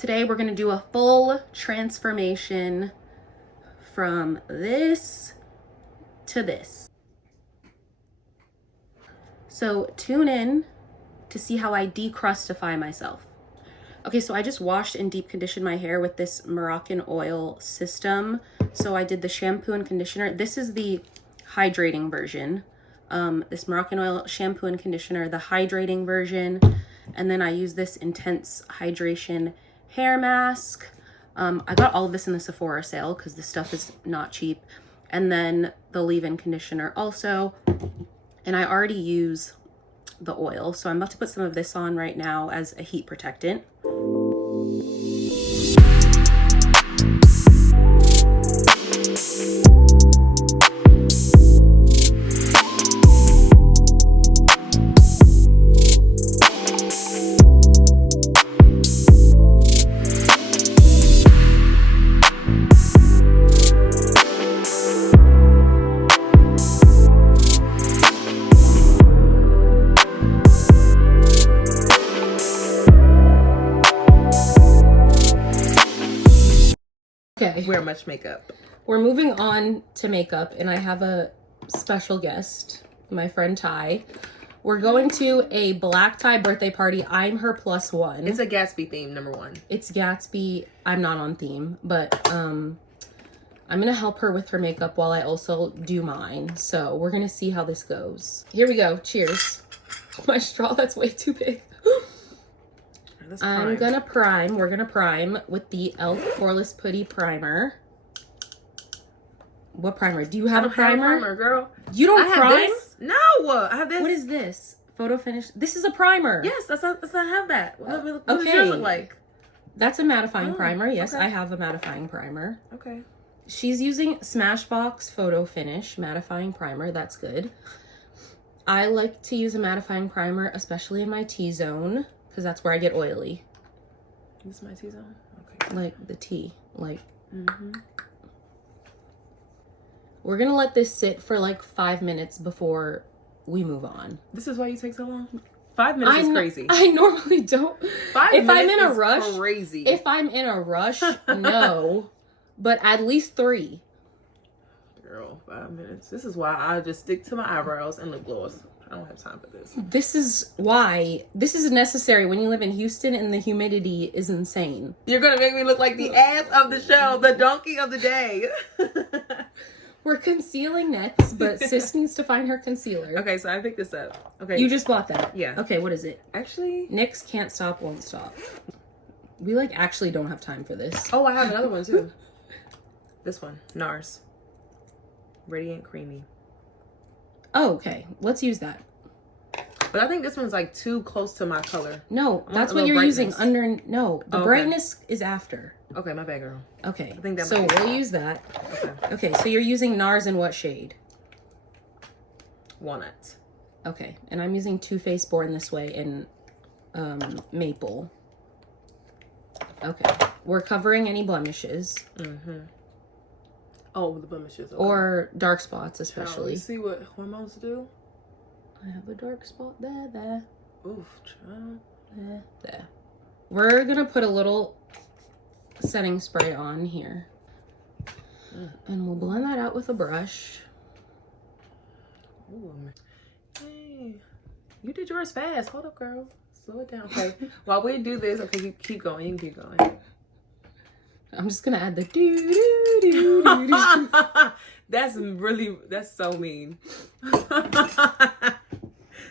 Today we're gonna do a full transformation from this to this. So tune in to see how I decrustify myself. Okay, so I just washed and deep conditioned my hair with this Moroccan oil system. So I did the shampoo and conditioner. This is the hydrating version. This Moroccan oil shampoo and conditioner, the hydrating version. And then I use this intense hydration hair mask. I got all of this in the Sephora sale because this stuff is not cheap. And then the leave-in conditioner also. And I already use the oil, so I'm about to put some of this on right now as a heat protectant. Okay. Wear much makeup. We're moving on to makeup, and I have a special guest, my friend Ty. We're going to a black tie birthday party. I'm her +1. It's a Gatsby theme, #1. It's Gatsby. I'm not on theme, but I'm gonna help her with her makeup while I also do mine. So we're gonna see how this goes. Here we go. Cheers. My straw, that's way too big. I'm gonna prime. We're gonna prime with the e.l.f. Poreless Putty Primer. What primer? Do you have a primer? Have a primer, girl. You don't prime? This? No, I have this. What is this? Photo finish. This is a primer. Yes, I have that. What okay. does yours look like? That's a mattifying primer. Yes, okay. I have a mattifying primer. Okay. She's using Smashbox Photo Finish mattifying primer. That's good. I like to use a mattifying primer, especially in my T-zone, because that's where I get oily. This is my T-zone? Okay. Like the T. Like. We're going to let this sit for like 5 minutes before we move on. This is why you take so long? 5 minutes is crazy. I normally don't. 5 minutes if I'm in a rush, crazy. If I'm in a rush, no. But at least 3. Girl, 5 minutes. This is why I just stick to my eyebrows and lip gloss. I don't have time for this. This is why. This is necessary when you live in Houston and the humidity is insane. You're going to make me look like the ass of the show, the donkey of the day. We're concealing next, but sis needs to find her concealer. Okay, so I picked this up. Okay. You just bought that? Yeah. Okay, what is it? Actually. NYX Can't Stop, Won't Stop. We like actually don't have time for this. Oh, I have another one too. This one. NARS. Radiant Creamy. Oh, okay. Let's use that. But I think this one's like too close to my color. No, that's what you're using under. No, the brightness is after. Okay, my bad, girl. Okay, I think that so we'll use that. Okay, so you're using NARS in what shade? Walnut. Okay, and I'm using Too Faced Born This Way in Maple. Okay, we're covering any blemishes. Oh, the blemishes. Okay. Or dark spots, especially. Let's see what hormones do. I have a dark spot there. Oof, child. There. We're gonna put a little setting spray on here. And we'll blend that out with a brush. Ooh. Hey, you did yours fast. Hold up, girl. Slow it down. Okay. While we do this, okay, keep going. You can keep going. I'm just gonna add the do. That's so mean.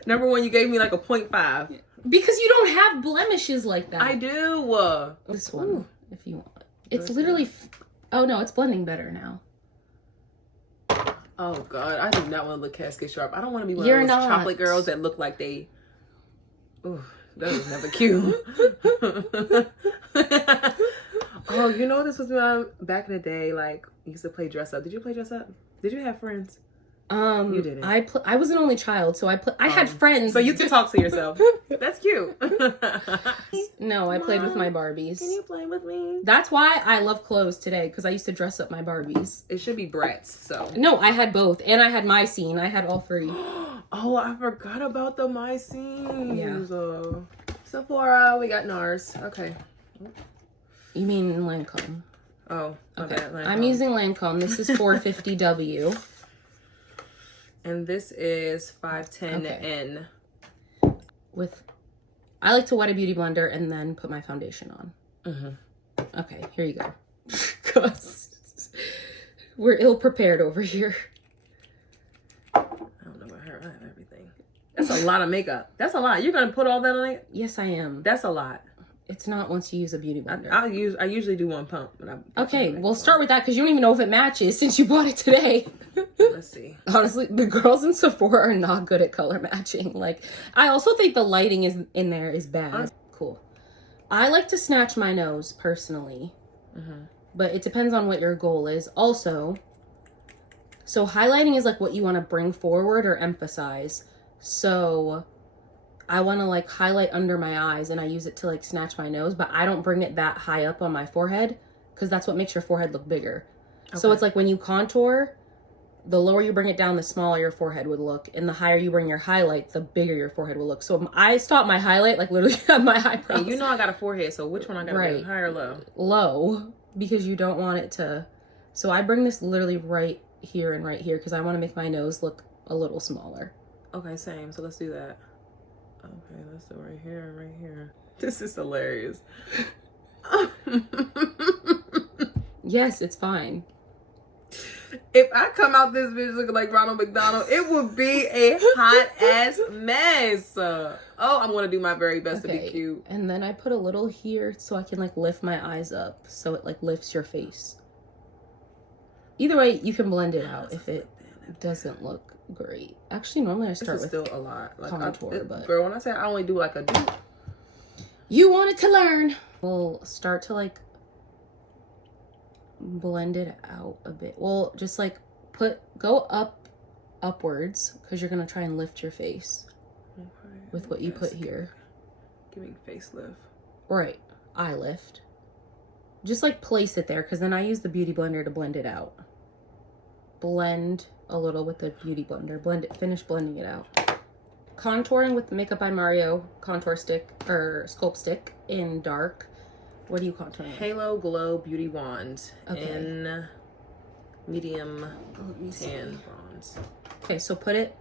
#1, you gave me like a 0.5. Because you don't have blemishes like that. I do. This one, if you want. It's literally, oh no, it's blending better now. Oh God, I do not want to look casket sharp. I don't want to be one of those chocolate girls that look like they, ooh, that was never cute. Oh, you know, this was back in the day, like, you used to play dress up. Did you play dress up? Did you have friends? You didn't. I was an only child, so I had friends. So you can talk to yourself. That's cute. No, I played with my Barbies. Can you play with me? That's why I love clothes today, because I used to dress up my Barbies. It should be Bratz, so. No, I had both, and I had my scene. I had all 3. Oh, I forgot about the my scenes. Yeah. Sephora, we got NARS. Okay. You mean Lancome. Oh, okay. Lancome. I'm using Lancome. This is 450W. And this is 510N. I like to wet a beauty blender and then put my foundation on. Mm-hmm. Okay, here you go. Cause we're ill prepared over here. I don't know about her. I have everything. That's a lot of makeup. That's a lot. You're gonna put all that on it? Yes, I am. That's a lot. It's not once you use a beauty blender. I usually do one pump. Okay, we'll start with that because you don't even know if it matches since you bought it today. Let's see. Honestly, the girls in Sephora are not good at color matching. Like, I also think the lighting in there is bad. Cool. I like to snatch my nose personally, but it depends on what your goal is. Also, so highlighting is like what you want to bring forward or emphasize. So I want to like highlight under my eyes and I use it to like snatch my nose, but I don't bring it that high up on my forehead because that's what makes your forehead look bigger. Okay. So it's like when you contour, the lower you bring it down, the smaller your forehead would look. And the higher you bring your highlight, the bigger your forehead will look. So I stop my highlight like literally at my eyebrows. Hey, you know I got a forehead, so which one I got to do? High or low? Low, because you don't want it to... So I bring this literally right here and right here because I want to make my nose look a little smaller. Okay, same. So let's do that. Okay, let's do right here and right here. This is hilarious. Yes, it's fine. If I come out this bitch looking like Ronald McDonald, it would be a hot ass mess. Oh, I'm gonna do my very best to be cute. And then I put a little here so I can like lift my eyes up so it like lifts your face. Either way, you can blend it out if it doesn't look great. Actually, normally I start with still a lot. Like contour, but girl, when I say I only do like a dupe, you wanted to learn. We'll start to like blend it out a bit. Well, just like go upwards because you're gonna try and lift your face with what you put here. Giving facelift. Right, eye lift. Just like place it there because then I use the beauty blender to blend it out. Blend a little with the beauty blender. Blend it. Finish blending it out. Contouring with the Makeup by Mario contour stick or sculpt stick in dark. What are you contouring? Halo Glow Beauty Wand in medium tan bronze. Okay, so put it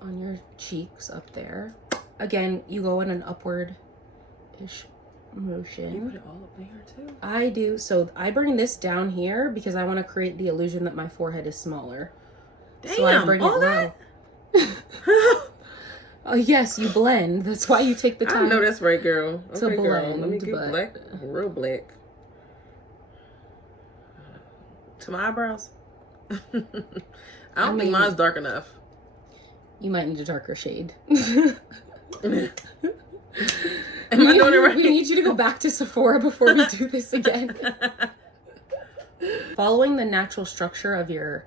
on your cheeks up there. Again, you go in an upward-ish motion. You put it all up there too? I do. So I bring this down here because I want to create the illusion that my forehead is smaller. Damn, so I bring all it low. Oh yes, you blend. That's why you take the time. I know that's right, girl. Okay, to blend, girl. Let me get black, real black. To my eyebrows. I don't think mine's dark enough. You might need a darker shade. Am I doing it right? We need you to go back to Sephora before we do this again. Following the natural structure of your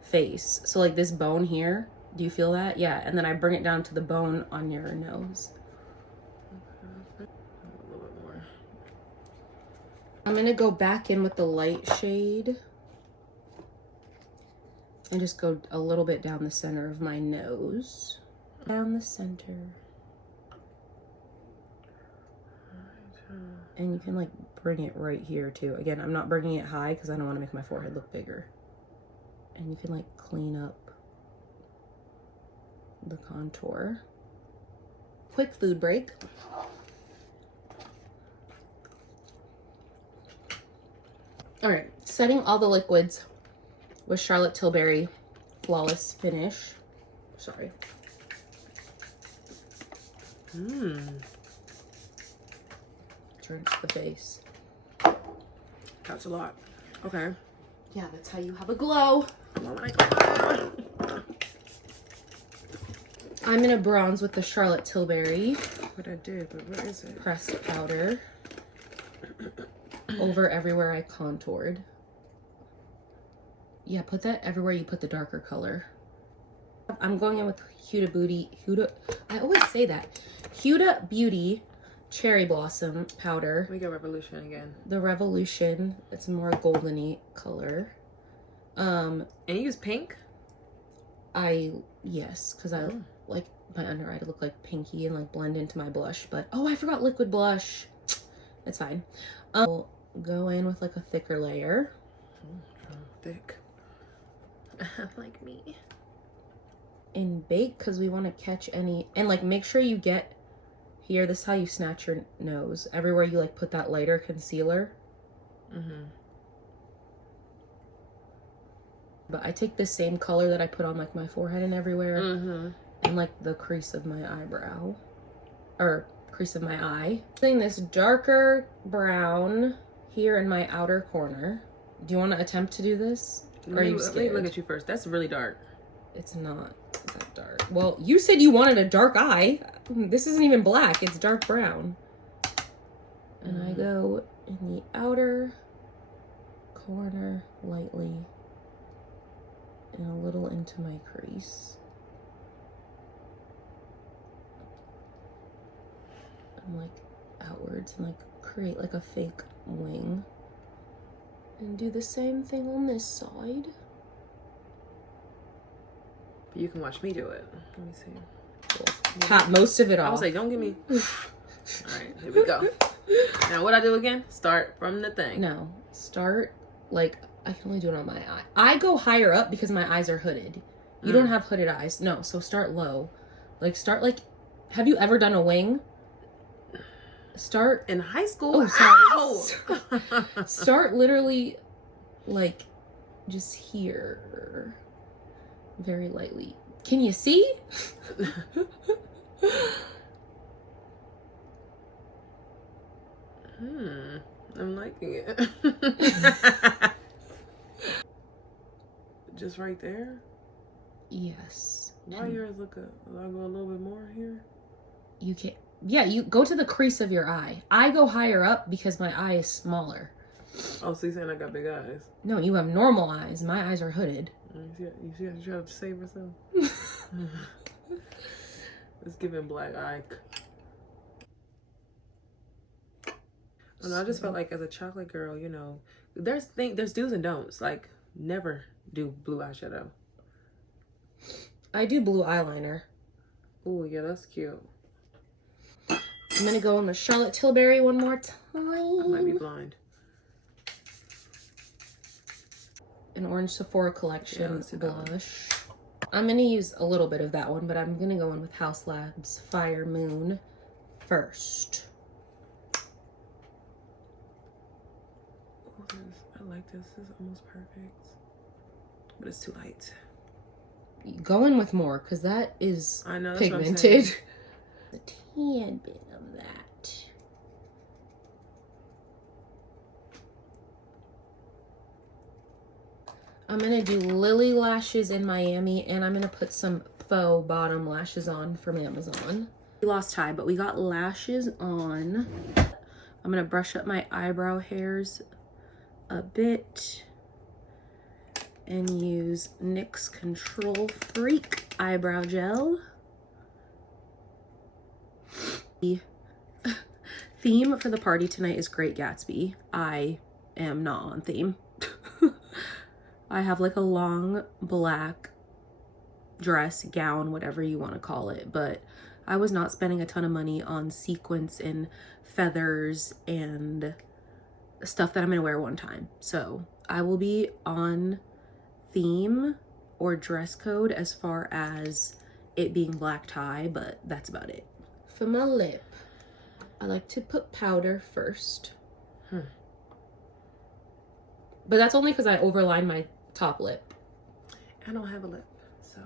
face. So like this bone here. Do you feel that? Yeah. And then I bring it down to the bone on your nose. A little bit more. I'm going to go back in with the light shade. And just go a little bit down the center of my nose. Down the center. And you can like bring it right here too. Again, I'm not bringing it high because I don't want to make my forehead look bigger. And you can like clean up the contour. Quick food break. All right, setting all the liquids with Charlotte Tilbury Flawless Finish. Sorry. Drench the face. That's a lot. Okay. Yeah, that's how you have a glow. Oh my God. I'm gonna bronze with the Charlotte Tilbury. What I did, but what is it? Pressed powder. Over everywhere I contoured. Yeah, put that everywhere you put the darker color. I'm going in with I always say that. Huda Beauty Cherry Blossom powder. We got Revolution again. The Revolution. It's a more goldeny color. And you use pink? Yes, because I like my under eye to look like pinky and like blend into my blush. But oh, I forgot liquid blush. It's fine. We'll go in with like a thicker layer. Thick. Like me. And bake, because we want to catch any, and like make sure you get here, this is how you snatch your nose. Everywhere you like put that lighter concealer. But I take the same color that I put on like my forehead and everywhere. And like the crease of my eyebrow. Or crease of my eye. Putting this darker brown here in my outer corner. Do you want to attempt to do this? Or are you scared? Let me look at you first. That's really dark. It's not that dark. Well, you said you wanted a dark eye. This isn't even black. It's dark brown. And I go in the outer corner lightly. And a little into my crease. And like outwards and like create like a fake wing. And do the same thing on this side. You can watch me do it. Let me see. Cool. Top most of it off. I was like, don't give me. Alright, here we go. Now what I do again? Start from the thing. No. Start like, I can only do it on my eye. I go higher up because my eyes are hooded. You don't have hooded eyes. No, so start low. Like start like, have you ever done a wing? Start in high school. Oh, sorry. Start literally like just here. Very lightly. Can you see? I'm liking it. Just right there? Yes. Why yours look I'll go a little bit more here? You can't. Yeah, you go to the crease of your eye. I go higher up because my eye is smaller. Oh, so you're saying I got big eyes? No, you have normal eyes. My eyes are hooded. You see how she tried to save herself? It's giving black eye. And I just felt like as a chocolate girl, you know, there's do's and don'ts. Like, never do blue eyeshadow. I do blue eyeliner. Oh, yeah, that's cute. I'm gonna go in with Charlotte Tilbury one more time. I might be blind. An Orange Sephora Collection blush. I'm gonna use a little bit of that one, but I'm gonna go in with House Labs Fire Moon first. Oh, I like this. This is almost perfect. But it's too light. Go in with more, because that is I know, pigmented. A tad bit of that. I'm gonna do Lily lashes in Miami, and I'm gonna put some faux bottom lashes on from Amazon. We lost tie, but we got lashes on. I'm gonna brush up my eyebrow hairs a bit and use NYX Control Freak eyebrow gel. The theme for the party tonight is Great Gatsby. I am not on theme. I have like a long black dress, gown, whatever you want to call it, but I was not spending a ton of money on sequins and feathers and stuff that I'm gonna wear one time. So I will be on theme or dress code as far as it being black tie, but that's about it. For my lip, I like to put powder first. But that's only because I overline my top lip. I don't have a lip, so.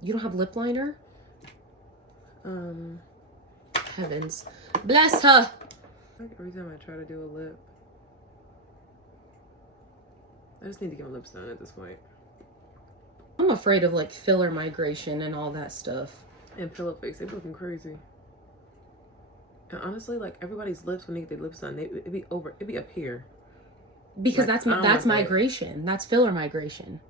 You don't have lip liner? Heavens. Bless her! Like every time I try to do a lip, I just need to get my lips done at this point. I'm afraid of like filler migration and all that stuff. And pillow face, they looking crazy. And honestly, like everybody's lips when they get their lips done, it'd be up here. Because like, that's migration. That's filler migration.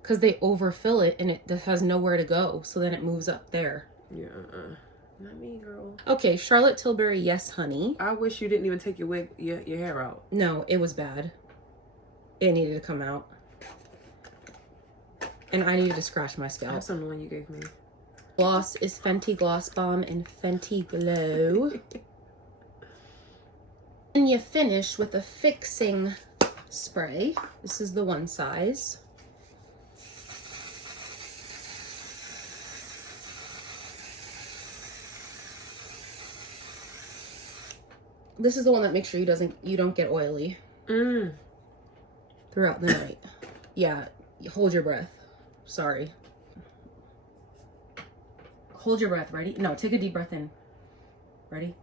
Because they overfill it and it has nowhere to go. So then it moves up there. Yeah, not me, girl. Okay, Charlotte Tilbury, yes, honey. I wish you didn't even take your wig, your hair out. No, it was bad. It needed to come out. And I needed to scratch my scalp. That's the one you gave me. Gloss is Fenty Gloss Bomb and Fenty Glow. And you finish with a fixing spray. This is the one size. This is the one that makes sure you don't get oily throughout the night. Yeah, hold your breath. Sorry. Hold your breath. Ready? No, take a deep breath in. Ready?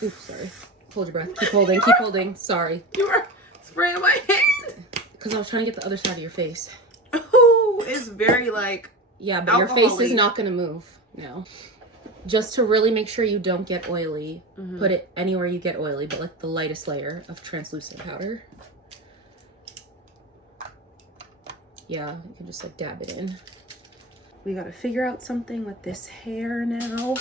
Oops, sorry. Hold your breath. Keep holding. Keep holding. Sorry. You were spraying my hand. Because I was trying to get the other side of your face. Oh, it's very like... Yeah, but your face is not going to move. No. Just to really make sure you don't get oily, put it anywhere you get oily, but like the lightest layer of translucent powder. Yeah, you can just like dab it in. We got to figure out something with this hair now.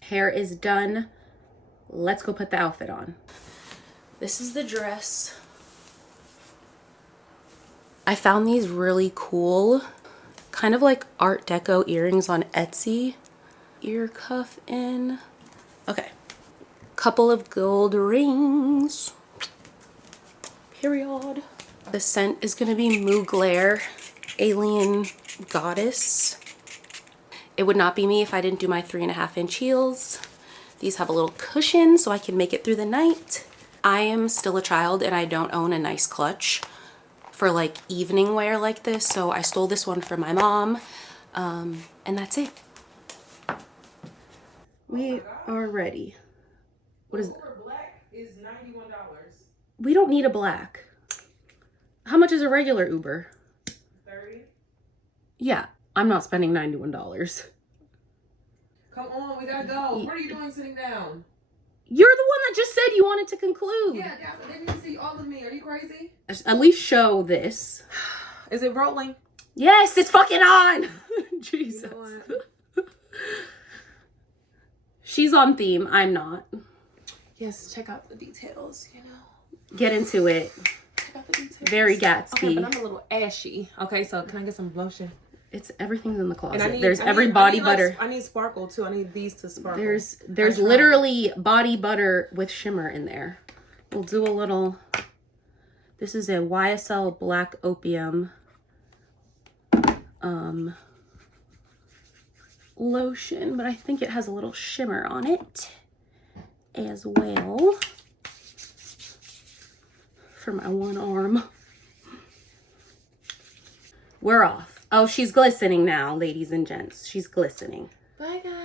Hair is done. Let's go put the outfit on. This is the dress. I found these really cool, kind of like Art Deco earrings on Etsy. Ear cuff in. Okay. Couple of gold rings. Period. The scent is gonna be Mugler Alien Goddess. It would not be me if I didn't do my 3.5-inch heels. These have a little cushion so I can make it through the night. I am still a child and I don't own a nice clutch for like evening wear like this, so I stole this one from my mom, and that's it. We are ready. What is it? Black is $91. We don't need a black. How much is a regular Uber? 30. Yeah, I'm not spending $91. Come on, we gotta go. What are you doing sitting down? You're the one that just said you wanted to conclude. Yeah, they need to see all of me. Are you crazy? At least show this. Is it rolling? Yes, it's fucking on. Jesus. You know She's on theme. I'm not. Yes, check out the details, you know. Get into it. Check out the details. Very Gatsby. Okay, but I'm a little ashy. Okay, so can I get some lotion? It's everything's in the closet. And There's every body butter. I need sparkle too. I need these to sparkle. There's literally body butter with shimmer in there. We'll do a little. This is a YSL Black Opium lotion, but I think it has a little shimmer on it as well for my one arm. We're off. Oh, she's glistening now, ladies and gents. She's glistening. Bye, guys.